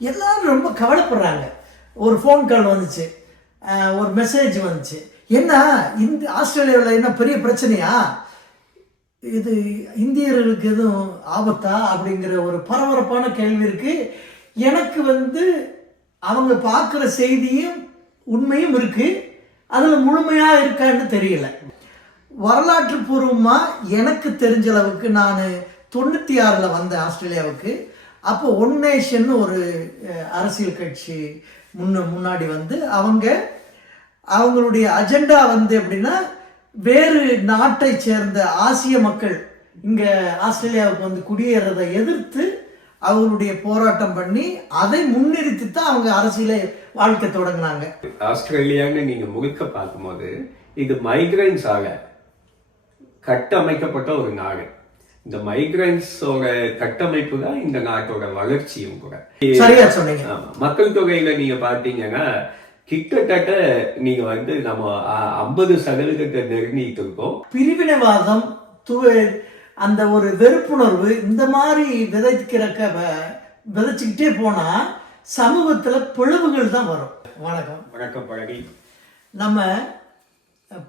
எல்லாரும் ரொம்ப கவலைப்படுறாங்க. ஒரு ஃபோன் கால் வந்துச்சு, ஒரு மெசேஜ் வந்துச்சு, என்ன இந்த ஆஸ்திரேலியாவில் என்ன பெரிய பிரச்சனையா, இது இந்தியர்களுக்கு எதுவும் ஆபத்தா அப்படிங்கிற ஒரு பரபரப்பான கேள்வி இருக்கு. எனக்கு அவங்க பார்க்குற செய்தியும் உண்மையும் இருக்கு, அதில் முழுமையாக இருக்கான்னு தெரியல. வரலாற்று பூர்வமாக எனக்கு தெரிஞ்ச அளவுக்கு நான் 96 வந்தேன் ஆஸ்திரேலியாவுக்கு. அப்போ ஒன் நேஷன் ஒரு அரசியல் கட்சி முன்னாடி அவங்களுடைய அஜெண்டா எப்படின்னா, வேறு நாட்டை சேர்ந்த ஆசிய மக்கள் இங்கே ஆஸ்திரேலியாவுக்கு குடியேறதை எதிர்த்து அவங்களுடைய போராட்டம் பண்ணி அதை முன்னிறுத்தி தான் அவங்க அரசியலை வாழ்க்கை தொடங்கினாங்க. ஆஸ்திரேலியான்னு நீங்க முழுக்க பார்க்கும்போது இது மைக்ரன்ஸாக கட்டமைக்கப்பட்ட ஒரு நாடு. இந்த மைக்ரன்ஸோட கட்டமைப்பு தான் இந்த நாட்டோட வளர்ச்சியும் கூட. சரியா சொன்னீங்க. மக்கள் தொகையில நீங்க பாத்தீங்கன்னா கிட்டத்தட்ட நீங்க நம்ம 50% நெருங்கிட்டு இருக்கோம். பிரிவினைவாதம், அந்த ஒரு வெறுப்புணர்வு இந்த மாதிரி விதைச்சுக்கிட்டே போனா சமூகத்துல பிளவுகள் தான் வரும். வணக்கம். வணக்கம் பழகி. நம்ம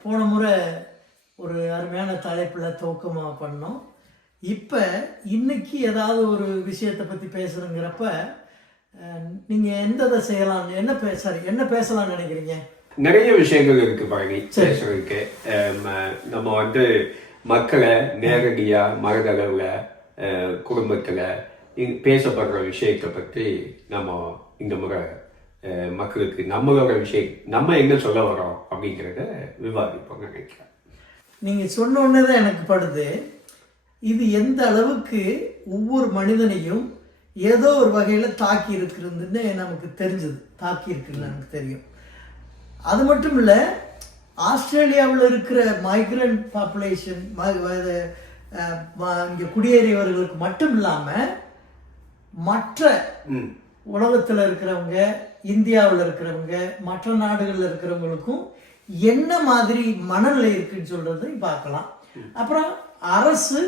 போன முறை ஒரு அருமையான தலைப்புல துவக்கமா பண்ணோம். இப்ப இன்னைக்கு ஏதாவது ஒரு விஷயத்தை பத்தி பேசுறங்கிறப்ப நீங்க எந்த செய்யலாம், என்ன பேசலாம்னு நினைக்கிறீங்க? நிறைய விஷயங்கள் இருக்கு பழகி பேசுறதுக்கு. நம்ம மக்களை நேரடியா மனதளவுல குடும்பத்துல பேசப்படுற விஷயத்தை பற்றி நம்ம இந்த முறை மக்களுக்கு நம்மளோட விஷயம் நம்ம என்ன சொல்ல வரோம் அப்படிங்கிறத விவாதிப்போம் நினைக்கிறேன். நீங்க சொன்ன உடனேதான் எனக்கு படுது, இது எந்த அளவுக்கு ஒவ்வொரு மனிதனையும் ஏதோ ஒரு வகையில தாக்கி இருக்கிறதுன்னு நமக்கு தெரிஞ்சது, தாக்கி இருக்குன்னு நமக்கு தெரியும். அது மட்டும் இல்ல, ஆஸ்திரேலியாவில் இருக்கிற மைக்ரண்ட் பாப்புலேஷன் இங்கே குடியேறியவர்களுக்கு மட்டும் இல்லாம மற்ற உலகத்தில் இருக்கிறவங்க, இந்தியாவில் இருக்கிறவங்க, மற்ற நாடுகளில் இருக்கிறவங்களுக்கும் என்ன மாதிரி மனநிலை இருக்குன்னு சொல்றதை பார்க்கலாம். அப்புறம் அரசு,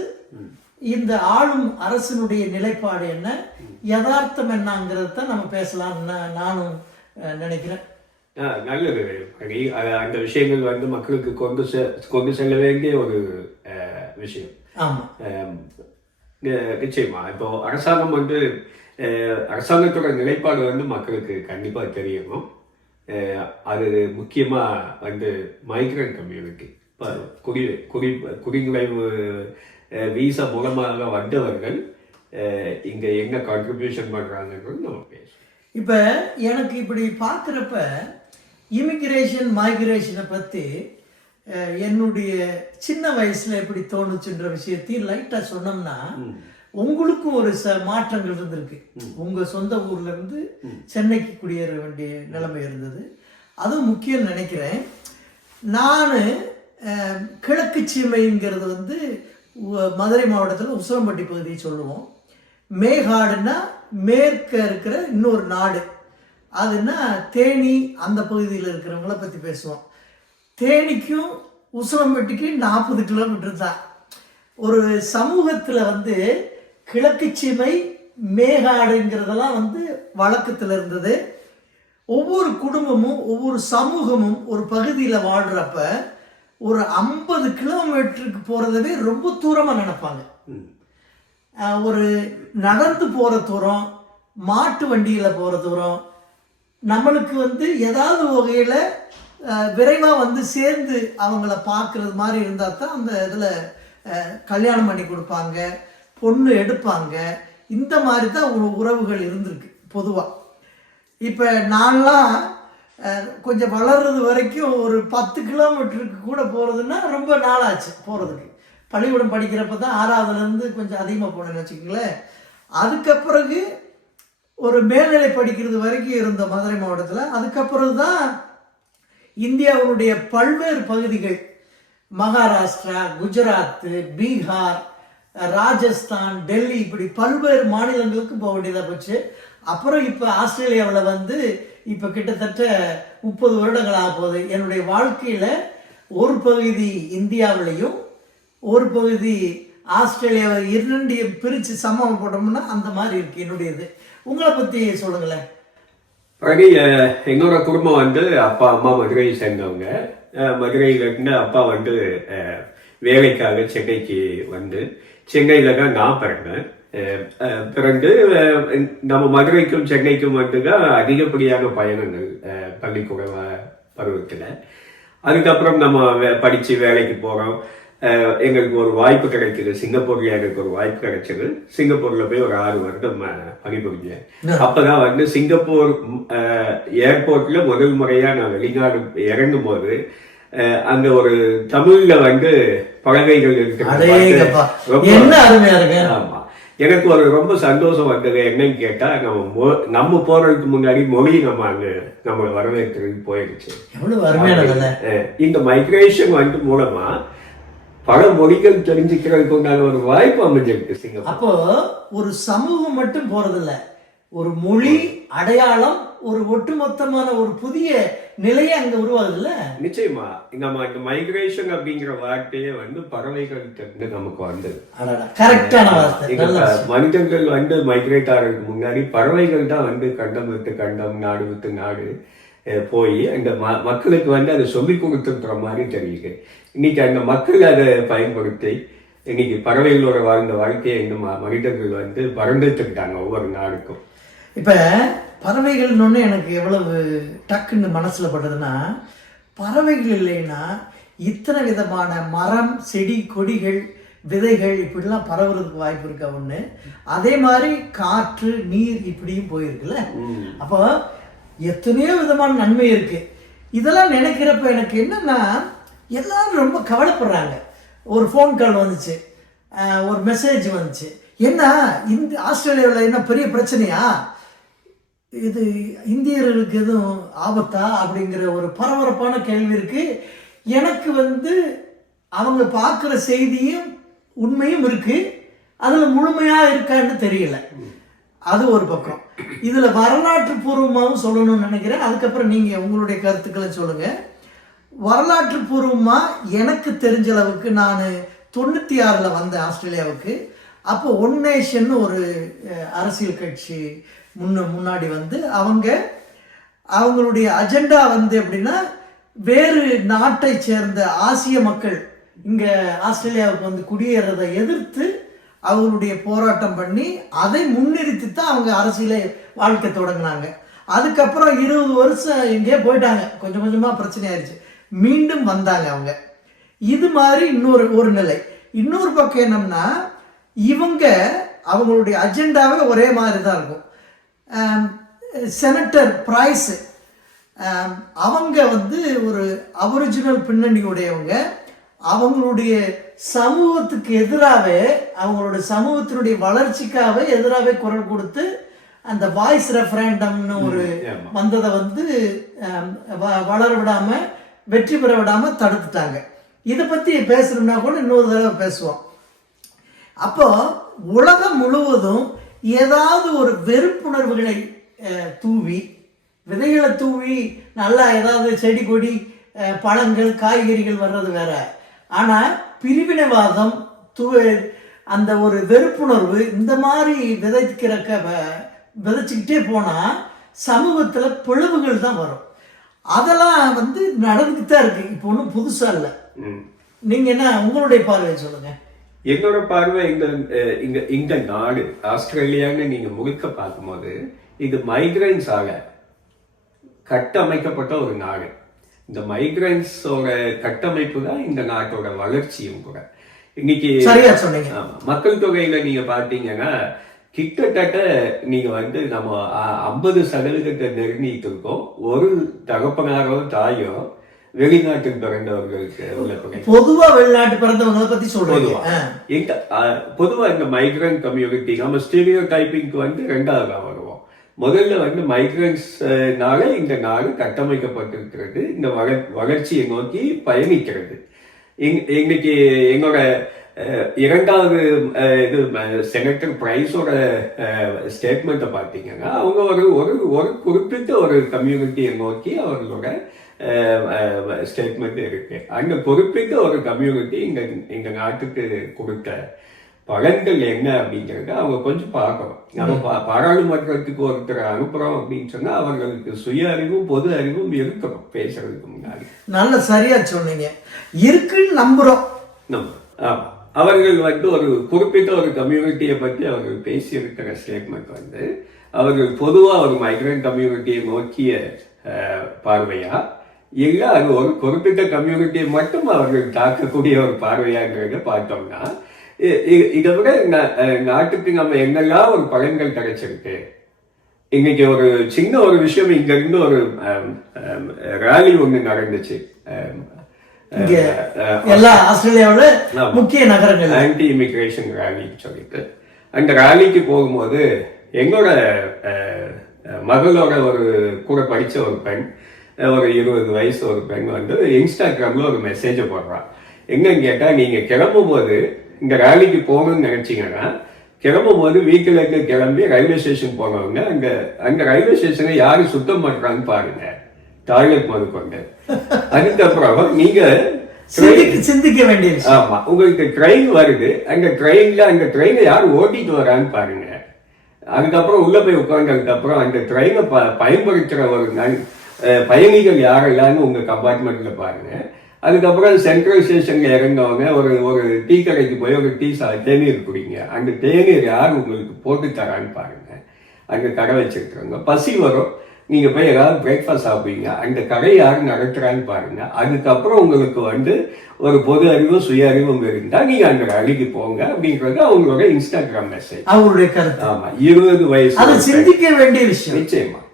இந்த ஆளும் அரசினுடைய நிலைப்பாடு என்ன, யதார்த்தம் என்னங்கிறத நம்ம பேசலாம்னு நானும் நினைக்கிறேன். நல்லது. அந்த விஷயங்கள் மக்களுக்கு கொண்டு செல்ல வேண்டிய ஒரு விஷயம். ஆமா, நிச்சயமா. இப்போ அரசாங்கம் அரசாங்கத்தோட நிலைப்பாடு மக்களுக்கு கண்டிப்பா தெரியணும். அது முக்கியமா மைக்ரண்ட் கம்யூனிட்டி, குடிநுழைவு வீசா மூலமாக வந்தவர்கள் இங்க என்ன கான்ட்ரிபியூஷன் பண்றாங்கன்னு நம்ம பேசுவோம். இப்ப எனக்கு இப்படி பார்க்குறப்ப இமிகிரேஷன் மைக்ரேஷனை பத்தி என்னுடைய சின்ன வயசுல எப்படி தோணுச்சுன்ற விஷயத்தையும் லைட்டா சொன்னோம்னா, உங்களுக்கும் ஒரு மாற்றங்கள் இருந்திருக்கு. உங்க சொந்த ஊர்ல இருந்து சென்னைக்கு குடியேற வேண்டிய நிலைமை இருந்தது. அதுவும் முக்கியம் நினைக்கிறேன். நான் கிழக்கு சீமைங்கிறது மதுரை மாவட்டத்தில் உசிலம்பட்டி பகுதியை சொல்லுவோம். மேகாடுன்னா மேற்க இருக்கிற இன்னொரு நாடு, அதுன்னா தேனி, அந்த பகுதியில் இருக்கிறவங்கள பற்றி பேசுவோம். தேனிக்கும் உசிலம்பட்டிக்கு 40 கிலோமீட்டர் தான். ஒரு சமூகத்தில் கிழக்கு சீமை மேகாடுங்கிறதெல்லாம் வழக்கத்தில் இருந்தது. ஒவ்வொரு குடும்பமும் ஒவ்வொரு சமூகமும் ஒரு பகுதியில் வாழ்கிறப்ப ஒரு 50 கிலோமீட்டருக்கு போகிறதவே ரொம்ப தூரமாக நினைப்பாங்க. ஒரு நடந்து போகிற தூரம், மாட்டு வண்டியில் போகிற தூரம், நம்மளுக்கு ஏதாவது வகையில் விரைவாக சேர்ந்து அவங்கள பார்க்குறது மாதிரி இருந்தால் தான் அந்த இதில் கல்யாணம் பண்ணி கொடுப்பாங்க, பொண்ணு எடுப்பாங்க. இந்த மாதிரி தான் உறவுகள் இருந்திருக்கு பொதுவாக. இப்போ நான்லாம் கொஞ்சம் வளர்றது வரைக்கும் ஒரு 10 கிலோமீட்டருக்கு கூட போகிறதுன்னா ரொம்ப நாளாச்சு போகிறதுக்கு. பள்ளிக்கூடம் படிக்கிறப்ப தான் 6வதுலேருந்து கொஞ்சம் அதிகமாக போனேன்னு வச்சுக்கோங்களேன். அதுக்கப்புறம் ஒரு மேல்நிலை படிக்கிறது வரைக்கும் இருந்த மதுரை மாவட்டத்தில். அதுக்கப்புறம் தான் இந்தியாவுடைய பல்வேறு பகுதிகள், மகாராஷ்டிரா, குஜராத், பீகார், ராஜஸ்தான், டெல்லி, இப்படி பல்வேறு மாநிலங்களுக்கு போக வேண்டியதாக போச்சு. அப்புறம் இப்போ ஆஸ்திரேலியாவில் இப்போ கிட்டத்தட்ட 30 வருடங்கள் ஆக போகுது. என்னுடைய வாழ்க்கையில் ஒரு பகுதி இந்தியாவிலையும் ஒரு பகுதி ஆஸ்திரேலியாவை 2 பிரித்து சமம் போட்டோம்னா அந்த மாதிரி இருக்குது என்னுடையது. உங்களை பத்தி சொல்லுங்களேன். பிறகு எங்களோட குடும்பம் வந்து அப்பா அம்மா மதுரையை சேர்ந்தவங்க. மதுரையில இருந்து அப்பா வந்து வேலைக்காக சென்னைக்கு வந்து சென்னையில தான் நான் பிறந்தேன். பிறகு நம்ம மதுரைக்கும் சென்னைக்கும் வந்துதான் அதிகப்படியான பயணங்கள் பள்ளிக்கூட பருவத்தில். அதுக்கப்புறம் நம்ம படிச்சு வேலைக்கு போறோம். எங்களுக்கு ஒரு வாய்ப்பு கிடைக்குது, சிங்கப்பூர்ல எனக்கு ஒரு வாய்ப்பு கிடைச்சது. சிங்கப்பூர்ல போய் ஒரு 6 வருடம் பணிபுரிஞ்சேன். அப்பதான் வந்து சிங்கப்பூர் ஏர்போர்ட்ல முதல் முறையா நான் வெளிநாடு இறங்கும் போது அங்க ஒரு தமிழ்ல வந்து பலகைகள் இருக்கிறது. ஆமா, எனக்கு ஒரு ரொம்ப சந்தோஷம் வந்தது. என்னன்னு கேட்டா, நம்ம போறதுக்கு முன்னாடி மொழி நம்ம வரவேற்கிறதுக்கு போயிடுச்சு. இந்த மைக்ரேஷன் வந்து மூலமா பல மொழிகள் தெரிஞ்சுக்கிறதுக்கு உண்டான ஒரு வாய்ப்பு அமைஞ்சிருக்கு சிங்கப்பூர். அப்போ ஒரு சமூகம் மட்டும் போறதில்ல, ஒரு மொழி அடையாளம், ஒரு ஒட்டுமொத்தமான ஒரு புதிய நிலையை அங்க உருவாகுதுல்ல. நிச்சயமா நம்ம இந்த மைக்ரேஷன் அப்படிங்கிற வார்த்தையே வந்து பறவைகள் நமக்கு வந்தது. மனிதர்கள் வந்து மைக்ரேட் ஆகிறதுக்கு முன்னாடி பறவைகள் தான் வந்து கண்டம் விட்டு கண்டம், நாடு விட்டு நாடு போய் அந்த மக்களுக்கு வந்து அதை சொல்லி கொடுத்துன்ற மாதிரி தெரியுது. இன்னைக்கு அந்த மக்கள் அதை பயன்படுத்தி இன்னைக்கு பறவைகளோட வாழ்ந்த வாழ்க்கையை இன்னும் மனிதர்கள் வந்து பறந்துட்டுக்கிட்டாங்க ஒவ்வொரு நாடுக்கும். இப்ப பறவைகள்னு எனக்கு எவ்வளவு டக்குன்னு மனசுல பட்டதுன்னா, பறவைகள் இல்லைன்னா இத்தனை விதமான மரம், செடி, கொடிகள், விதைகள் இப்படிலாம் பரவுறதுக்கு வாய்ப்பு இருக்கா ஒண்ணு. அதே மாதிரி காற்று, நீர் இப்படியும் போயிருக்குல்ல. அப்போ எத்தனையோ விதமான நன்மை இருக்கு. இதெல்லாம் நினைக்கிறப்ப எனக்கு என்னன்னா, எல்லாரும் ரொம்ப கவலைப்படுறாங்க. ஒரு ஃபோன் கால் வந்துச்சு, ஒரு மெசேஜ் வந்துச்சு. என்ன இந்த ஆஸ்திரேலியாவில் என்ன பெரிய பிரச்சனையா, இது இந்தியர்களுக்கு எதுவும் ஆபத்தா அப்படிங்கிற ஒரு பரபரப்பான கேள்வி இருக்கு. எனக்கு வந்து அவங்க பார்க்குற செய்தியும் உண்மையும் இருக்கு, அதில் முழுமையாக இருக்கான்னு தெரியல. அது ஒரு பக்கம். இதில் வரலாற்று பூர்வமாகவும் சொல்லணும்னு நினைக்கிறேன். அதுக்கப்புறம் நீங்கள் உங்களுடைய கருத்துக்களை சொல்லுங்கள். வரலாற்று பூர்வமாக எனக்கு தெரிஞ்ச அளவுக்கு நான் 96 வந்தேன் ஆஸ்திரேலியாவுக்கு. அப்போ ஒன் நேஷன் ஒரு அரசியல் கட்சி முன்னாடி வந்து அவங்களுடைய அஜெண்டா வந்து எப்படின்னா, வேறு நாட்டை சேர்ந்த ஆசிய மக்கள் இங்கே ஆஸ்திரேலியாவுக்கு வந்து குடியேறதை எதிர்த்து அவங்களுடைய போராட்டம் பண்ணி அதை முன்னிறுத்தி தான் அவங்க அரசியலை வாழ்க்கை தொடங்கினாங்க. அதுக்கப்புறம் 20 வருஷம் எங்கேயே போயிட்டாங்க, கொஞ்சம் கொஞ்சமாக பிரச்சனை ஆயிடுச்சு, மீண்டும் வந்தாங்க அவங்க. இது மாதிரி ஒரு நிலை. இன்னொரு பக்கம் என்னன்னா, அவங்களுடைய அஜெண்டாவே ஒரே மாதிரி தான் இருக்கும். செனட்டர் பிரைஸ் அவங்க வந்து ஒரு அபரிஜினல் பின்னணியுடையவங்க. அவங்களுடைய சமூகத்துக்கு எதிராகவே, அவங்களுடைய சமூகத்தினுடைய வளர்ச்சிக்காகவே எதிராகவே குரல் கொடுத்து அந்த வாய்ஸ் ரெஃபரண்டம்னு ஒரு வந்ததை வந்து வளர விடாம, வெற்றி பெற விடாம தடுத்துட்டாங்க. இதை பத்தி பேசணும்னா கூட இன்னொரு தடவை பேசுவோம். அப்போ உலகம் முழுவதும் ஏதாவது ஒரு வெறுப்புணர்வுகளை தூவி, விதைகளை தூவி நல்லா ஏதாவது செடி கொடி பழங்கள் காய்கறிகள் வர்றது வேற. ஆனால் பிரிவினைவாதம், அந்த ஒரு வெறுப்புணர்வு இந்த மாதிரி விதைச்சிக்கிட்டே போனால் சமூகத்தில் பிளவுகள் தான் வரும். அதெல்லாம் வந்து நடந்துக்கிட்டு தான் இருக்கு. இப்போ ஒன்றும் புதுசாக இல்லை. நீங்கள் என்ன உங்களுடைய பார்வையை சொல்லுங்க. என்னோட பார்வை, இந்த நாடு ஆஸ்திரேலியான்னு நீங்க முழுக்க பார்க்கும்போது இது மைக்ரன்ஸாக கட்டமைக்கப்பட்ட ஒரு நாடு. இந்த மைக்ரன்ஸோட கட்டமைப்பு தான் இந்த நாட்டோட வளர்ச்சியும் கூட. இன்னைக்கு மக்கள் தொகையில நீங்க பாத்தீங்கன்னா கிட்டத்தட்ட நீங்க வந்து நம்ம 50% நெருங்கிட்டு இருக்கோம். ஒரு தகப்பனாரோ தாயோ வெளிநாட்டில் பிறந்தவர்களுக்கு பொதுவா வெளிநாட்டு பிறந்தவங்களை பத்தி சொல்றீங்க. பொதுவா இந்த மைக்ரண்ட் கம்யூனிட்டி நம்ம ஸ்டீரியோ டைப்பிங்க்கு வந்து 2வது வருவோம். முதல்ல வந்து மைக்ரன்ஸ்னால இந்த நாடு கட்டமைக்கப்பட்டிருக்கிறது, இந்த வளர்ச்சியை நோக்கி பயணிக்கிறது. இன்னைக்கு எங்களோட 2வது இது செனட்டர் பிரைஸோட ஸ்டேட்மெண்ட்டை பார்த்தீங்கன்னா, அவங்க ஒரு குறிப்பிட்ட ஒரு கம்யூனிட்டியை நோக்கி அவர்களோட ஸ்டேட்மெண்ட் இருக்கு. அந்த குறிப்பிட்ட ஒரு கம்யூனிட்டி இந்த நாட்டுக்கு கொடுத்த பலன்கள் என்ன அப்படிங்கிறத அவங்க கொஞ்சம் பார்க்கணும். நம்ம பாராளுமன்றத்துக்கு ஒருத்தர் அனுப்புறோம் அப்படின்னு சொன்னா அவர்களுக்கு சுய அறிவும் பொது அறிவும் இருக்கணும் பேசுறதுக்கு முன்னாடி. நல்ல சரியா சொன்னீங்க, இருக்குன்னு நம்புறோம். ஆமா, அவர்கள் ஒரு குறிப்பிட்ட ஒரு கம்யூனிட்டியை பற்றி அவர்கள் பேசி இருக்கிற ஸ்டேட்மெண்ட் அவர்கள் பொதுவா ஒரு மைக்ரண்ட் கம்யூனிட்டியை நோக்கிய பார்வையா இல்ல அது ஒரு குறிப்பிட்ட கம்யூனிட்டியை மட்டும் அவர்கள் தாக்கக்கூடிய ஒரு பார்வையாங்கிறத பார்த்தோம்னா, இதை விட நாட்டுக்கு நம்ம என்னெல்லாம் ஒரு பலன்கள் கிடைச்சிருக்கு. இன்னைக்கு ஒரு சின்ன ஒரு விஷயம், இங்க இருந்து ஒரு ரேலி ஒண்ணு நடந்துச்சு எல்லா ஆஸ்திரேலியாவோட முக்கிய நகரங்கள், ஆன்டி இமிகிரேஷன் ரேலின்னு சொல்லிட்டு. அந்த ரேலிக்கு போகும்போது எங்களோட மகளோட ஒரு கூட படிச்ச ஒரு பெண், ஒரு 20 வயசு ஒரு பெண் இன்ஸ்டாகிராம்ல ஒரு மெசேஜை போடுறான். எங்கன்னு கேட்டா, நீங்க கிளம்பும் போது இந்த ரேலிக்கு போகணும்னு நினைச்சீங்கன்னா கிளம்பும் போது வீட்டுல இருந்து கிளம்பி ரயில்வே ஸ்டேஷன் போனவங்க அங்க ரயில்வே ஸ்டேஷனை யாரு சுத்தம் பண்றான்னு பாருங்க, டாய்லெட் மது கொண்டு. அதுக்கப்புறம் நீங்க சிந்திக்க வேண்டிய, ஆமா, உங்களுக்கு ட்ரெயின் வருது, அந்த ட்ரெயினை யாரு ஓட்டிட்டு வரான்னு பாருங்க. அதுக்கப்புறம் உள்ள போய் உட்கார்ந்ததுக்கு அப்புறம் அந்த ட்ரெயினை பயன்படுத்துற ஒரு பயணிகள் யாரெல்லாம்னு உங்க கம்பார்ட்மெண்ட்ல பாருங்க. அதுக்கப்புறம் சென்ட்ரல் ஸ்டேஷன்ல இறந்தவங்க ஒரு டீ கடைக்கு போய் ஒரு தேநீர் குடிங்க, அந்த தேநீர் யார் உங்களுக்கு போட்டு தரான்னு பாருங்க. அங்க கடை வச்சிருக்கிறவங்க பசி வரும், நீங்க போய் ஏதாவது பிரேக்ஃபாஸ்ட் சாப்பிடுவீங்க, அந்த கடை யாரு நடத்துறான்னு பாருங்க. அதுக்கப்புறம் உங்களுக்கு ஒரு பொது அறிவும் சுய அறிவும் இருந்தா நீங்க அந்த ரேலிக்கு போங்க அப்படின்றது அவங்களோட இன்ஸ்டாகிராம் மெசேஜ், அவங்களுடைய கருத்து. ஆமா, 20 வயசு சிந்திக்க வேண்டிய விஷயம்.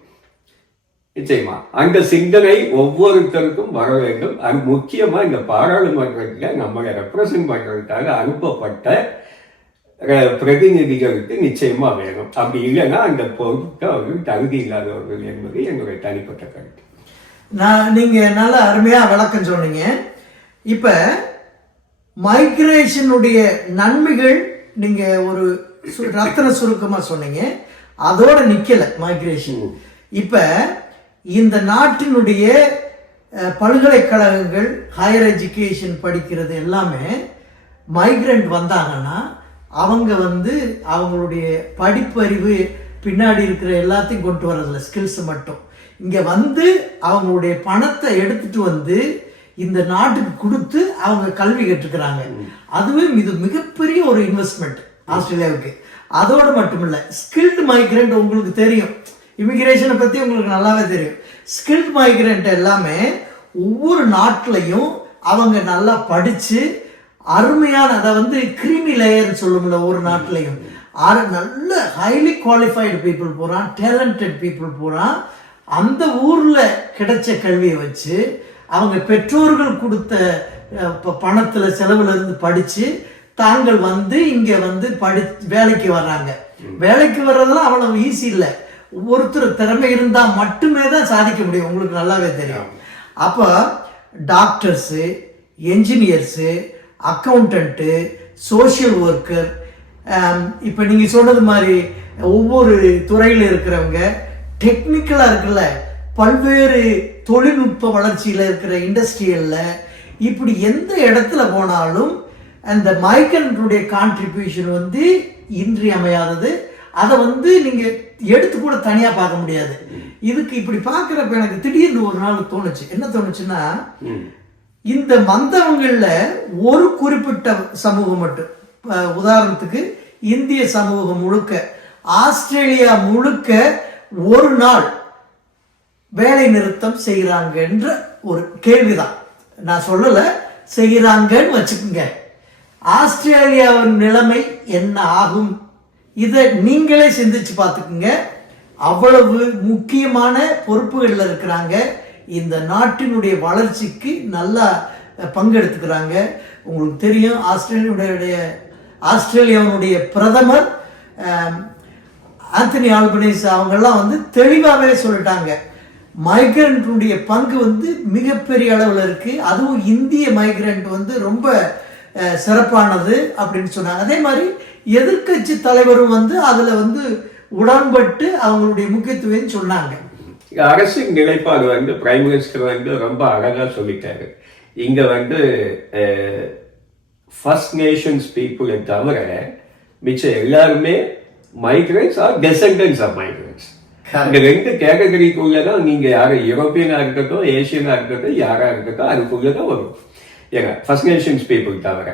நிச்சயமா அந்த சிந்தனை ஒவ்வொருத்தருக்கும் வர வேண்டும். அது முக்கியமா இந்த பாராளுமன்றத்துல நம்மளை ரெப்ரசன்ட் பண்றதுக்காக அனுப்பப்பட்ட பிரதிநிதிகளுக்கு நிச்சயமா வேணும். அப்படி இல்லைன்னா அந்த பொறுப்புக்கு அவர்கள் தகுதி இல்லாதவர்கள் என்பது என்னுடைய தனிப்பட்ட கருத்து. நீங்க நல்ல அருமையா விளக்கம் சொன்னீங்க. இப்ப மைக்ரேஷனுடைய நன்மைகள் நீங்க ஒரு ரத்தன சுருக்கமா சொன்னீங்க, அதோட நிக்கல மைக்ரேஷன். இப்ப இந்த நாட்டினுடைய பல்கலைக்கழகங்கள் ஹையர் எஜுகேஷன் படிக்கிறது எல்லாமே மைக்ரண்ட் வந்தாங்கன்னா அவங்க அவங்களுடைய படிப்பறிவு பின்னாடி இருக்கிற எல்லாத்தையும் கொண்டு வரதில்ல, ஸ்கில்ஸ் மட்டும். இங்க அவங்களுடைய பணத்தை எடுத்துட்டு இந்த நாட்டுக்கு கொடுத்து அவங்க கல்வி கற்றுக்கிறாங்க. அதுவே இது மிகப்பெரிய ஒரு இன்வெஸ்ட்மெண்ட் ஆஸ்திரேலியாவுக்கு. அதோடு மட்டுமில்ல, ஸ்கில்டு மைக்ரண்ட் உங்களுக்கு தெரியும், இமிகிரேஷனை பத்தி உங்களுக்கு நல்லாவே தெரியும். ஸ்கில்டு மைக்ரண்ட் எல்லாமே ஒவ்வொரு நாட்டிலையும் அவங்க நல்லா படிச்சு அருமையான, அதை கிரீமி லேயர் சொல்லும்ல, ஒரு நாட்டிலையும் நல்ல ஹைலி குவாலிஃபைடு பீப்புள் போறான், டேலண்டட் பீப்புள் போறான். அந்த ஊர்ல கிடைச்ச கல்வியை வச்சு அவங்க பெற்றோர்கள் கொடுத்த பணத்துல செலவுல இருந்து படிச்சு தாங்கள் இங்க வேலைக்கு வர்றாங்க. வேலைக்கு வர்றதெல்லாம் அவ்வளவு ஈஸி இல்லை. ஒருத்தர் திறமை இருந்தா மட்டுமே தான் சாதிக்க முடியும், உங்களுக்கு நல்லாவே தெரியும். அப்போ டாக்டர்ஸு, என்ஜினியர்ஸு, அக்கௌண்டன்ட்டு, சோஷியல் ஒர்க்கர், இப்போ நீங்கள் சொன்னது மாதிரி ஒவ்வொரு துறையில் இருக்கிறவங்க, டெக்னிக்கலாக இருக்குல்ல, பல்வேறு தொழில்நுட்ப வளர்ச்சியில் இருக்கிற இண்டஸ்ட்ரியலில், இப்படி எந்த இடத்துல போனாலும் அந்த மைக்ரண்ட்டுடைய கான்ட்ரிபியூஷன் இன்றியமையாதது. அதை நீங்கள் எடுத்து கூட தனியாக பார்க்க முடியாது. இதுக்கு இப்படி பார்க்குறப்ப எனக்கு திடீர்னு ஒரு நாள் தோணுச்சு. என்ன தோணுச்சுன்னா, இந்த வந்தவங்களில் ஒரு குறிப்பிட்ட சமூகம் மட்டும், உதாரணத்துக்கு இந்திய சமூகம் முழுக்க, ஆஸ்திரேலியா முழுக்க ஒரு நாள் வேலை நிறுத்தம் செய்கிறாங்கன்ற ஒரு கேள்விதான். நான் சொல்லல, செய்கிறாங்கன்னு வச்சுக்கோங்க. ஆஸ்திரேலியாவின் நிலைமை என்ன ஆகும்? இதை நீங்களே சிந்திச்சு பார்த்துக்குங்க. அவ்வளவு முக்கியமான பொறுப்புகளில் இருக்கிறாங்க. இந்த நாட்டினுடைய வளர்ச்சிக்கு நல்லா பங்கெடுத்துக்கிறாங்க. உங்களுக்கு தெரியும், ஆஸ்திரேலியாவுடைய பிரதமர் ஆந்தனி ஆல்பனீஸ் அவங்கெல்லாம் தெளிவாகவே சொல்லிட்டாங்க, மைக்ரண்ட்டுடைய பங்கு மிகப்பெரிய அளவில் இருக்கு, அதுவும் இந்திய மைக்ரண்ட் ரொம்ப சிறப்பானது அப்படின்னு சொன்னாங்க. அதே மாதிரி எதிர்கட்சி தலைவரும் அதுல உடன்பட்டு அவங்களுடைய முக்கியத்துவம் சொன்னாங்க. அரசின் நிலைப்பாடு பிரைம் மினிஸ்டர் ரொம்ப அழகா சொல்லிட்டாரு. இங்க ஃபர்ஸ்ட் நேஷன்ஸ் பீப்புளை தவிர மிச்சம் எல்லாருமே மைக்ரேட்ஸ் ஆர் டெசெண்டன்ஸ் ஆஃப் மைக்ரேட்ஸ். இந்த 2 கேட்டகரிக்குள்ளதான் நீங்க யாரு யூரோப்பியனா இருக்கட்டும், ஏசியனா இருக்கட்டும், யாரா இருக்கட்டும், அதுக்குள்ளதான் வரும். ஏங்க ஃபர்ஸ்ட் நேஷன்ஸ் பீப்புள் தவிர.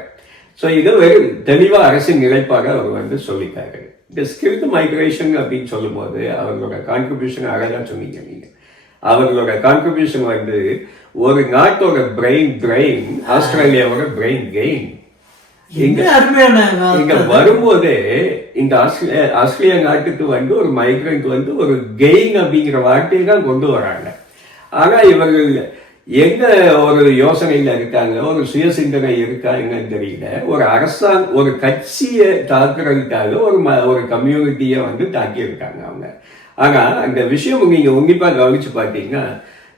ஸோ இது வெறும் தெளிவா அரசின் நிலைப்பாக அவர் வந்து சொல்லிட்டாரு. இந்த ஸ்கில்டு மைக்ரேஷன் அப்படின்னு சொல்லும் போது அவர்களோட கான்ட்ரிபியூஷன் அழகா சொன்னீங்க நீங்க. அவர்களோட கான்ட்ரிபியூஷன் வந்து ஒரு நாட்டோட பிரெயின் ஆஸ்திரேலியாவோட பிரெயின் கெயின். இங்க வரும்போதே இந்த ஆஸ்திரேலியா நாட்டுக்கு வந்து ஒரு மைக்ரண்ட் வந்து ஒரு கெயின் அப்படிங்கிற வார்த்தையை தான் கொண்டு வராங்க. ஆனா இவர்கள் எங்க ஒரு யோசனையில இருக்காங்க, ஒரு சுய சிந்தனை இருக்காங்கன்னு தெரியல. ஒரு அரசாங்கம் ஒரு கட்சியை தாக்குறதுக்காக ஒரு கம்யூனிட்டியை வந்து தாக்கி இருக்காங்க அவங்க. ஆனா அந்த விஷயம் நீங்க உன்னிப்பா கவனிச்சு பாத்தீங்கன்னா,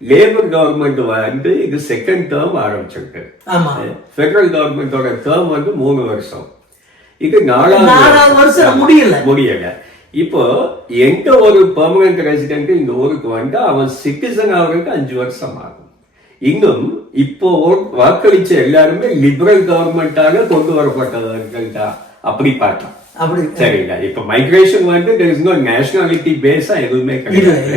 லேபர் கவர்மெண்ட் வந்து இது செகண்ட் டேர்ம் ஆரம்பிச்சிருக்கு. பெடரல் கவர்மெண்டோட டேர்ம் வந்து 3 வருஷம். இது 4வது வருஷம் முடியல. இப்போ எந்த ஒரு பெர்மனன்ட் ரெசிடென்ட் இந்த ஊருக்கு வந்து அவன் சிட்டிசன் ஆகிறதுக்கு 5 வருஷம் ஆகும். இன்னும் இப்போ வாக்களிச்ச எல்லாருமே லிபரல் கவர்மெண்டாக கொண்டு வரப்பட்டவர்கள் தான். அப்படி பார்த்தோம். சரிங்களா? இப்ப மைக்ரேஷன் வந்து there is no nationality பேஸா எதுவுமே கிடையாது.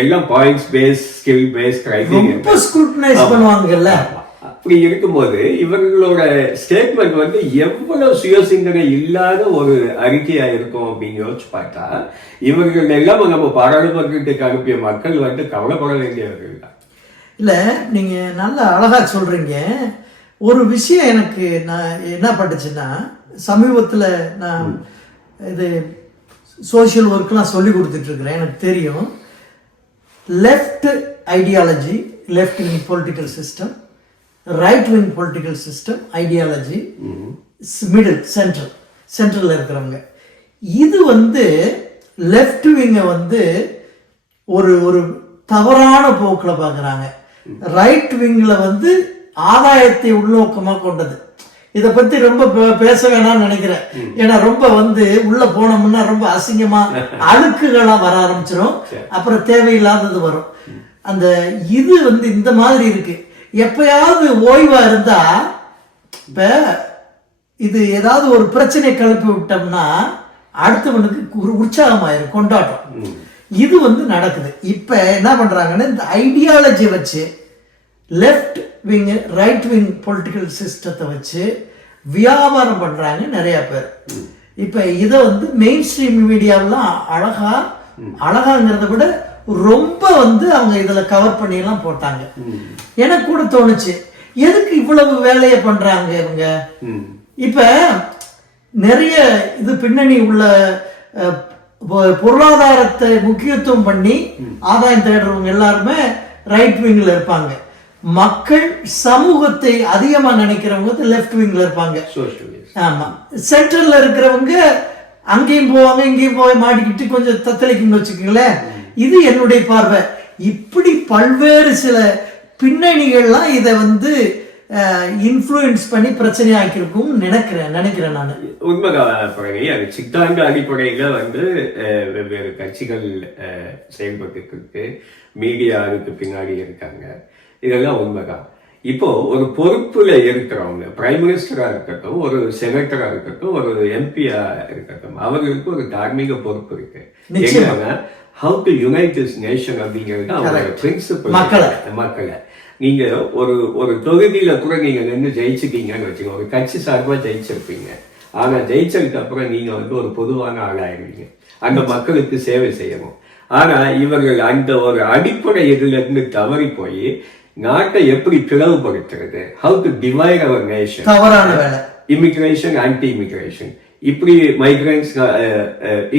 எல்லாம் points base, skill base, criteria பண்ணுவாங்கல்ல. அப்படி இருக்கும்போது இவர்களோட ஸ்டேட்மெண்ட் வந்து எவ்வளவு சுயசிந்தனை இல்லாத ஒரு அறிக்கையா இருக்கும் அப்படின்னு யோசிச்சு பார்த்தா, இவர்கள் எல்லாம் நம்ம பாராளுமன்றத்துக்கு அனுப்பிய மக்கள் வந்து கவலைப்பட வேண்டியவர்கள் தான். இல்ல, நீங்க நல்லா அழகா சொல்றீங்க. ஒரு விஷயம் எனக்கு நான் என்ன பட்டுச்சுன்னா, சமீபத்தில் நான் இது சோஷியல் ஒர்க்லாம் சொல்லி கொடுத்துட்டு இருக்கிறேன். எனக்கு தெரியும், left ideology, left wing political system, right wing political system, ideology, middle, central இருக்கிறவங்க. இது வந்து லெஃப்ட் விங்கை வந்து ஒரு தவறான போக்கில் பார்க்குறாங்க. ரைட் விங்கில் வந்து ஆதாயத்தை உள்நோக்கமாக கொண்டது. இதை பத்தி ரொம்ப பேச வேணாம்னு நினைக்கிறேன். ஏன்னா ரொம்ப வந்து உள்ள போனோம்னா ரொம்ப அசிங்கமா அழுக்குகளா வர ஆரம்பிச்சிடும். அப்புறம் தேவையில்லாதது வரும். அந்த இது வந்து இந்த மாதிரி இருக்கு. எப்பயாவது ஓய்வா இருந்தா, இப்ப இது ஏதாவது ஒரு பிரச்சனை கிளப்பி விட்டோம்னா அடுத்தவனுக்கு ஒரு உற்சாகமாயிரும், கொண்டாட்டம். இது வந்து நடக்குது. இப்ப என்ன பண்றாங்கன்னா, இந்த ஐடியாலஜி வச்சு left wing, right wing political சிஸ்டத்தை வச்சு வியாபாரம் பண்றாங்க நிறைய பேர். இப்ப இதை வந்து மெயின் ஸ்ட்ரீம் மீடியாவெல்லாம் அழகாங்கிறத விட ரொம்ப வந்து அவங்க இதுல கவர் பண்ணி எல்லாம் போட்டாங்க. எனக்கு கூட தோணுச்சு, எதுக்கு இவ்வளவு வேலையை பண்றாங்க இவங்க? இப்ப நிறைய இது பின்னணி உள்ள பொருளாதாரத்தை முக்கியத்துவம் பண்ணி ஆதாயம் தேடுறவங்க எல்லாருமே ரைட் விங்ல இருப்பாங்க. மக்கள் சமூகத்தை அதிகமா நினைக்கிறவங்க லெஃப்ட் விங்ல இருப்பாங்க. ஆமா, சென்ட்ரல்ல இருக்கிறவங்க அங்கேயும் போவாங்க, இங்கேயும் போய் மாட்டிக்கிட்டு கொஞ்சம் தத்தளிக்குன்னு வச்சுக்கோங்களேன். இது என்னுடைய பார்வை. இப்படி பல்வேறு சில பின்னணிகள்லாம் இதை வந்து இன்ஃப்ளூயன்ஸ் பண்ணி பிரச்சனை ஆக்கியிருக்கும் நினைக்கிறேன் நான். உண்மைதான். அது சித்தாந்த அடிப்படையில வந்து வெவ்வேறு கட்சிகள் செயல்பட்டு இருக்கு, மீடியா அதுக்கு பின்னாடி இருக்காங்க. இதெல்லாம் உண்மைதான். இப்போ ஒரு பொறுப்புல இருக்கிறவங்க, பிரைம் மினிஸ்டரா இருக்கட்டும், ஒரு செனட்டரா இருக்கட்டும், ஒரு எம்பியா இருக்கட்டும், அவர்களுக்கு ஒரு தார்மீக பொறுப்பு இருக்கு. என்னன்னா, how to unite this nation அப்படிங்கிறது அவங்களோட பிரின்சிபல். மக்களை நீங்க ஒரு தொகுதியில கூட நீங்க நின்று ஜெயிச்சுட்டீங்கன்னு வச்சுக்கோங்க, ஒரு கட்சி சார்பா ஜெயிச்சிருப்பீங்க. ஆனா ஜெயிச்சதுக்கு அப்புறம் நீங்க வந்து ஒரு பொதுவான ஆளாயிருவீங்க, அந்த மக்களுக்கு சேவை செய்யணும். ஆனா இவர்கள் அந்த ஒரு அடிப்படை இதுல இருந்து தவறி போய் நாட்டை எப்படி பிளவுபடுத்துறது, how to divide our nation, immigration, anti immigration, இப்படி மைக்ரன்ஸ்,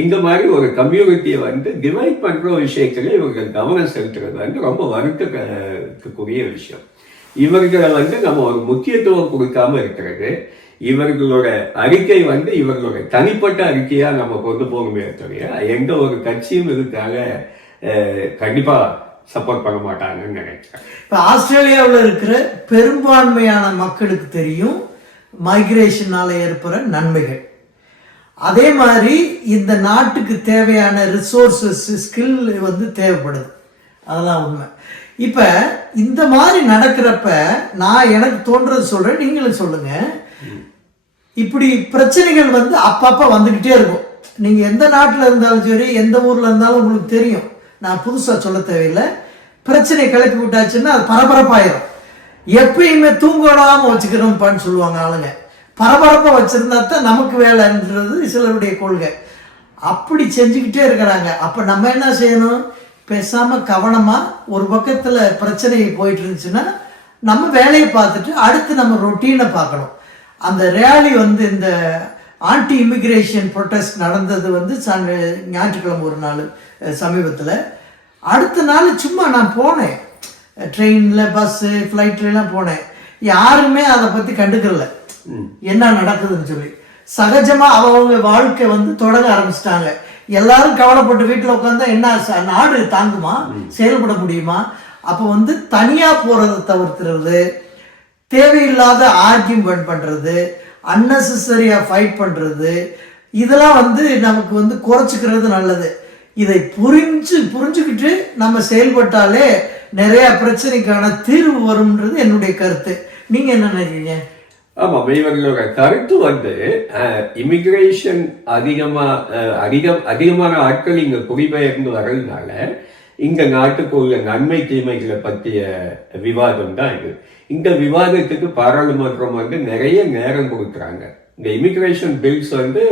இந்த மாதிரி ஒரு கம்யூனிட்டியை வந்து டிவைட் பண்ற விஷயத்துல இவர்கள் கவனம் செலுத்துறது வந்து ரொம்ப வருத்தக்கூடிய விஷயம். இவர்களை வந்து நம்ம ஒரு முக்கியத்துவம் கொடுக்காம இருக்கிறது. இவர்களோட அறிக்கை வந்து இவர்களோட தனிப்பட்ட அறிக்கையா நம்ம கொண்டு போகணுமே தவிர எந்த ஒரு கட்சியும் இதுக்காக கண்டிப்பா சப்போர்ட் பண்ண மாட்டாங்கன்னு நினைக்கிறேன். இப்ப ஆஸ்திரேலியாவில் இருக்கிற பெரும்பான்மையான மக்களுக்கு தெரியும் மைக்ரேஷனால ஏற்படுற நன்மைகள். அதே மாதிரி இந்த நாட்டுக்கு தேவையான ரிசோர்சஸ், ஸ்கில் வந்து தேவைப்படுது. அதெல்லாம் உண்மை. இப்ப இந்த மாதிரி நடக்கிறப்ப நான் எனக்கு தோன்றது சொல்றேன், நீங்களும் சொல்லுங்க. இப்படி பிரச்சனைகள் வந்து அப்பப்போ வந்துக்கிட்டே இருக்கும். நீங்கள் எந்த நாட்டில் இருந்தாலும் சரி, எந்த ஊரில் இருந்தாலும் உங்களுக்கு தெரியும். நான் புதுசாக சொல்ல தேவையில்லை. பிரச்சனை கிளப்பி விட்டாச்சுன்னா அது பரபரப்பாயிரும். எப்பயுமே தூங்கடாமல் வச்சுக்கிறோம்ப்பான்னு சொல்லுவாங்க ஆளுங்க. பரபரப்பாக வச்சுருந்தா தான் நமக்கு வேலைன்றது சிலருடைய கொள்கை. அப்படி செஞ்சுக்கிட்டே இருக்கிறாங்க. அப்போ நம்ம என்ன செய்யணும்? பேசாமல் கவனமாக ஒரு பக்கத்தில் பிரச்சனை போயிட்டு இருந்துச்சுன்னா நம்ம வேலையை பார்த்துட்டு அடுத்து நம்ம ரொட்டீனை பார்க்கணும். அந்த ரேலி வந்து இந்த ஆன்டி இமிக்ரேஷன் ப்ரொட்டஸ்ட் நடந்தது வந்து ஞாயிற்றுக்கிழமை ஒரு நாள் சமீபத்தில். அடுத்த நாள் சும்மா நான் போனேன், ட்ரெயினில் பஸ்ஸு ஃப்ளைட்லாம் போனேன். யாருமே அதை பற்றி கண்டுக்கல என்ன நடக்குதுன்னு சொல்லி. சகஜமாக அவங்க வாழ்க்கை வந்து தொடங்க ஆரம்பிச்சிட்டாங்க. எல்லாரும் கவலைப்பட்டு வீட்டில் உட்காந்தா என்ன நாடு தாங்குமா, செயல்பட முடியுமா? அப்போ வந்து தனியாக போகிறத தவிர்த்துறது, தேவையில்லாத ஆர்கியூமெண்ட் பண்ணுறது, அன்னெசரியாக ஃபைட் பண்ணுறது, இதெல்லாம் வந்து நமக்கு வந்து குறைச்சிக்கிறது நல்லது. இதை புரிஞ்சுக்கிட்டு நம்ம செயல்பட்டாலே நிறைய பிரச்சனைக்கான தீர்வு வரும்ன்றது என்னுடைய கருத்து. நீங்கள் என்ன நினைக்கிறீங்க? ஆமாம், இவர்களோட கருத்து வந்து இமிகிரேஷன் அதிகமான ஆட்கள் இங்க குடிபெயர்ந்து வர்றதுனால இந்த நாட்டுக்கு உள்ள நன்மை தீமைகளை பற்றிய விவாதம் தான் இது. இந்த விவாதத்துக்கு பாராளுமன்றம் வந்து நிறைய நேரம் கொடுக்குறாங்க. இந்த இமிகிரேஷன் பில்ஸ் வந்து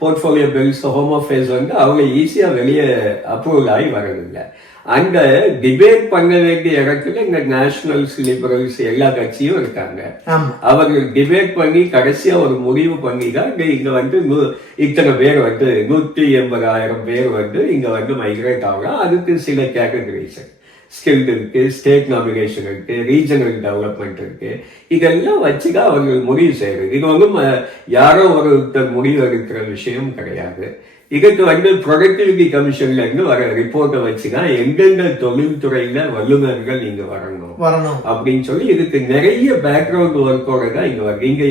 போர்ட்ஃபோலியோ பில்ஸ், ஹோம் அஃபேர்ஸ் வந்து அவங்க ஈஸியாக வெளியே அப்ரூவல் ஆகி வரதில்லை. அந்த டிபேட் பண்ண வேண்டிய இடத்துல இந்த நேஷனல்ஸ், லிபரல்ஸ் எல்லா கட்சியும் இருக்காங்க. அவர்கள் டிபேட் பண்ணி கடைசியா ஒரு முடிவு பண்ணி தான் இங்க வந்து இத்தனை பேர் வந்து 180,000 பேர் வந்து இங்க வந்து மைக்ரேட் ஆகலாம். அதுக்கு சில கேட்டகரிஸ், ஸ்கில்டு இருக்கு, ஸ்டேட் நாமினேஷன் இருக்கு, ரீஜனல் டெவலப்மெண்ட் இருக்கு. இதெல்லாம் வச்சுதான் அவர்கள் முடிவு செய்யறது. இது வந்து யாரோ ஒருத்தர் முடிவு எடுக்கிற விஷயம் கிடையாது. இதுக்கு வந்து ப்ரொடக்டிவிட்டி கமிஷன்ல இருந்து வர ரிப்போர்ட்டை வச்சுதான் எந்தெந்த தொழில்துறையில வல்லுநர்கள் இங்க வரணும் அப்படின்னு சொல்லி இதுக்கு நிறைய பேக்ரவுண்ட் ஒர்க்கோட தான் இங்க வருது. இங்க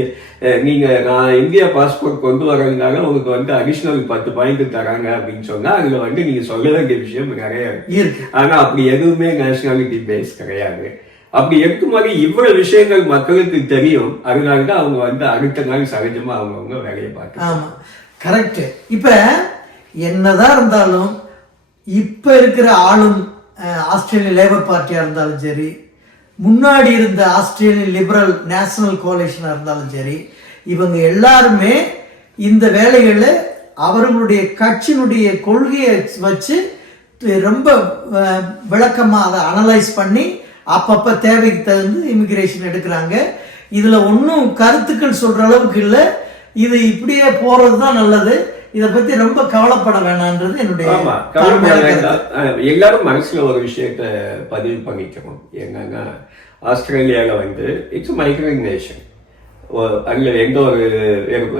நீங்க நான் இந்தியா பாஸ்போர்ட் கொண்டு வரதுனால உங்களுக்கு வந்து அடிஷனல் 10 பாயிண்ட் தராங்க அப்படின்னு சொன்னா அதுல வந்து நீங்க சொல்ல வேண்டிய விஷயம் நிறைய இருக்கு. ஆனா அப்படி எதுவுமே நேஷனாலிட்டி பேஸ் கிடையாது. அப்படி இருக்கும் போது இவ்வளவு விஷயங்கள் மக்களுக்கு தெரியும். அதனாலதான் அவங்க வந்து அடுத்த நாள் சகஜமா அவங்கவுங்க வேலையை பார்த்து. கரெக்ட். இப்ப என்னதான் இருந்தாலும் இப்ப இருக்கிற ஆளும் ஆஸ்திரேலிய லேபர் பார்ட்டியா இருந்தாலும் சரி, முன்னாடி இருந்த ஆஸ்திரேலியன் லிபரல் நேஷனல் கோலிஷனா இருந்தாலும் சரி, இவங்க எல்லாருமே இந்த வேலைகளை அவர்களுடைய கட்சியினுடைய கொள்கையை வச்சு ரொம்ப விளக்கமா அதை அனலைஸ் பண்ணி அப்பப்ப தேவைக்கு தகுந்து இமிகிரேஷன் எடுக்கிறாங்க. இதுல ஒன்றும் கருத்துக்கள் சொல்ற அளவுக்கு இல்லை. இது இப்படியே போறதுதான் நல்லது. இத பத்தி ரொம்ப கவலைப்பட வேணான்றது என்னுடைய. எல்லாரும் மனசுல ஒரு விஷயத்த பதிவு பண்ணிக்கணும். என்னன்னா ஆஸ்திரேலியால வந்து இட்ஸ் மைக்ரேட் நேஷன். அதுல எந்த ஒரு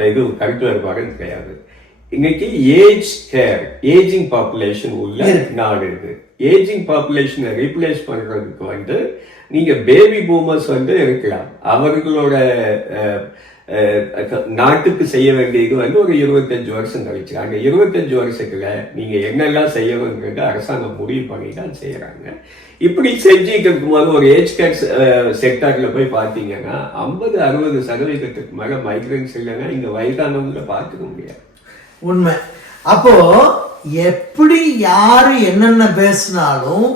இது கருத்து வேறுபாடு கிடையாது. இன்னைக்கு ஏஜிங் பாப்புலேஷன் உள்ள நாடு இருக்கு. ஏஜிங் பாப்புலேஷனை ரீப்ளேஸ் பண்றதுக்கு வந்து நீங்க பேபி பூமர்ஸ் வந்து இருக்கலாம். அவர்களோட நாட்டுக்கு செய்ய வேண்டியது வந்து ஒரு 25 வருஷம் கழிச்சு. அந்த 25 வருஷத்துல நீங்க என்னெல்லாம் செய்யணுங்கிறது அரசாங்கம் முடிவு பண்ணி தான் செய்யறாங்க. இப்படி செஞ்சுட்டு இருக்கும்போது ஒரு ஏஜ் கேட் செக்டார்ல போய் பார்த்தீங்கன்னா 50-60% மேல மைக்ரன்ஸ் இல்லைன்னா இங்க வயதானவங்களை பார்த்துக்க முடியாது. உண்மை. அப்போ எப்படி யாரு என்னென்ன பேசினாலும்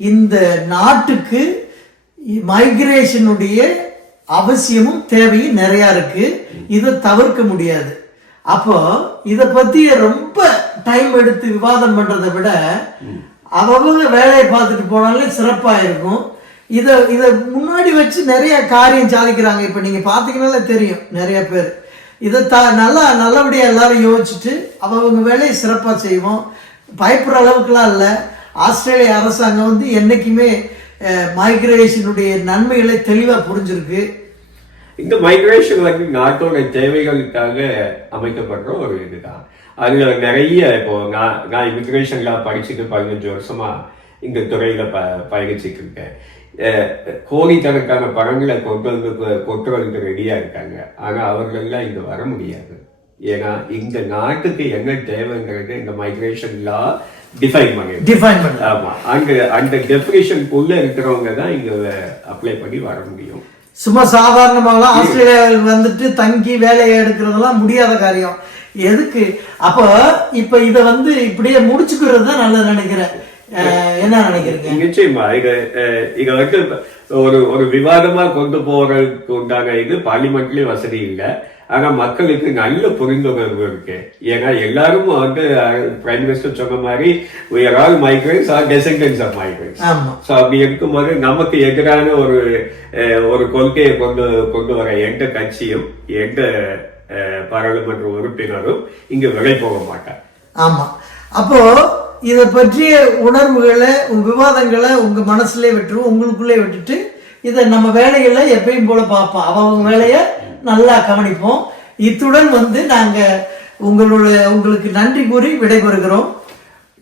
இந்த நாட்டுக்கு மைக்ரேஷனுடைய அவசியமும் தேவையும் நிறைய இருக்கு. இதை தவிர்க்க முடியாது. அப்போ இத பத்தி ரொம்ப டைம் எடுத்து விவாதம் பண்றதை விட அவங்க வேலையை பார்த்துட்டு போனாலே சிறப்பா இருக்கும். இத முன்னாடி வச்சு நிறைய காரியம் சாதிக்கிறாங்க. இப்ப நீங்க பாத்தீங்கன்னாலே தெரியும், நிறைய பேர் இதை நல்லபடியா எல்லாரும் யோசிச்சுட்டு அவங்க வேலையை சிறப்பா செய்வோம். பயப்படுற அளவுக்குலாம் இல்லை. ஆஸ்திரேலிய அரசாங்கம் வந்து என்னைக்குமே மைக்ரேஷனுடைய நன்மைகளை தெளிவா புரிஞ்சிருக்கு. இந்த மைக்ரேஷன் வந்து நாட்டோட தேவைகளுக்காக அமைக்கப்படுற ஒரு இதுதான். அதுல நிறைய இப்போ நான் இமிகிரேஷன்ல படிச்சுட்டு 15 வருஷமா இந்த துறையில பயணிச்சுட்டு இருக்கேன். கோடிக்கணக்கான பணங்களை கொட்டுறதுக்கு ரெடியா இருக்காங்க. ஆனா அவர்கள்லாம் இங்க வர முடியாது. ஏன்னா இந்த நாட்டுக்கு என்ன தேவைங்கிறது இந்த மைக்ரேஷன் லா டிஃபைன் பண்ணி. ஆமா, அந்த டெஃபினிஷனுக்குள்ள இருக்கிறவங்க தான் இங்க அப்ளை பண்ணி வர முடியும். சும்மா சாதாரணமாலாம் ஆஸ்திரேலியாவுக்கு வந்துட்டு தங்கி வேலையை எடுக்கிறதெல்லாம் முடியாத காரியம். எதுக்கு அப்போ இப்ப இதை வந்து இப்படியே முடிச்சுக்கிறது தான் நல்லது நினைக்கிறேன். என்ன நினைக்கிறீங்க? நிச்சயமா இத வந்து ஒரு விவாதமா கொண்டு போறதுக்கு உண்டான இது பார்லிமெண்ட்லயும் வசதி இல்லை. ஆனா மக்களுக்கு நல்ல புரிந்துணர்வு இருக்கு. ஏன்னா எல்லாரும் வந்து பிரைம் மினிஸ்டர் சொன்ன மாதிரி we are all migrants or descendants of migrants. So அப்படி இருக்கும்போது நமக்கு எதிரான ஒரு கொள்கையை கொண்டு வர எந்த கட்சியும் எந்த பாராளுமன்ற உறுப்பினரும் இங்க விலை போக மாட்டார். ஆமா. அப்போ இதை பற்றிய உணர்வுகளை விவாதங்களை உங்க மனசுலயே விட்டுருவோம், உங்களுக்குள்ளே விட்டுட்டு இதை நம்ம வேலைகளை எப்பயும் போல பார்ப்போம். அவங்க வேலையை நல்லா கவனிப்போம். இத்துடன் வந்து நாங்க உங்களுக்கு நன்றி கூறி விடைபெறுகிறோம்.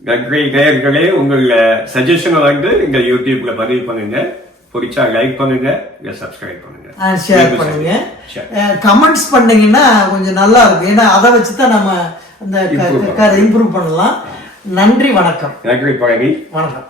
நன்றி நேயர்களே. உங்கள சஜஷனை வந்து இந்த யூடியூப்ல பதிவு பண்ணுங்க. பிடிச்சா லைக் பண்ணுங்க, சப்ஸ்கிரைப் பண்ணுங்க, ஷேர் பண்ணுங்க, கமெண்ட்ஸ் பண்ணீங்கன்னா கொஞ்சம் நல்லா இருக்கும். ஏன்னா அதை வச்சுதான் நம்ம அந்த இம்ப்ரூவ் பண்ணலாம். நன்றி, வணக்கம். நன்றி பழனி. வணக்கம்.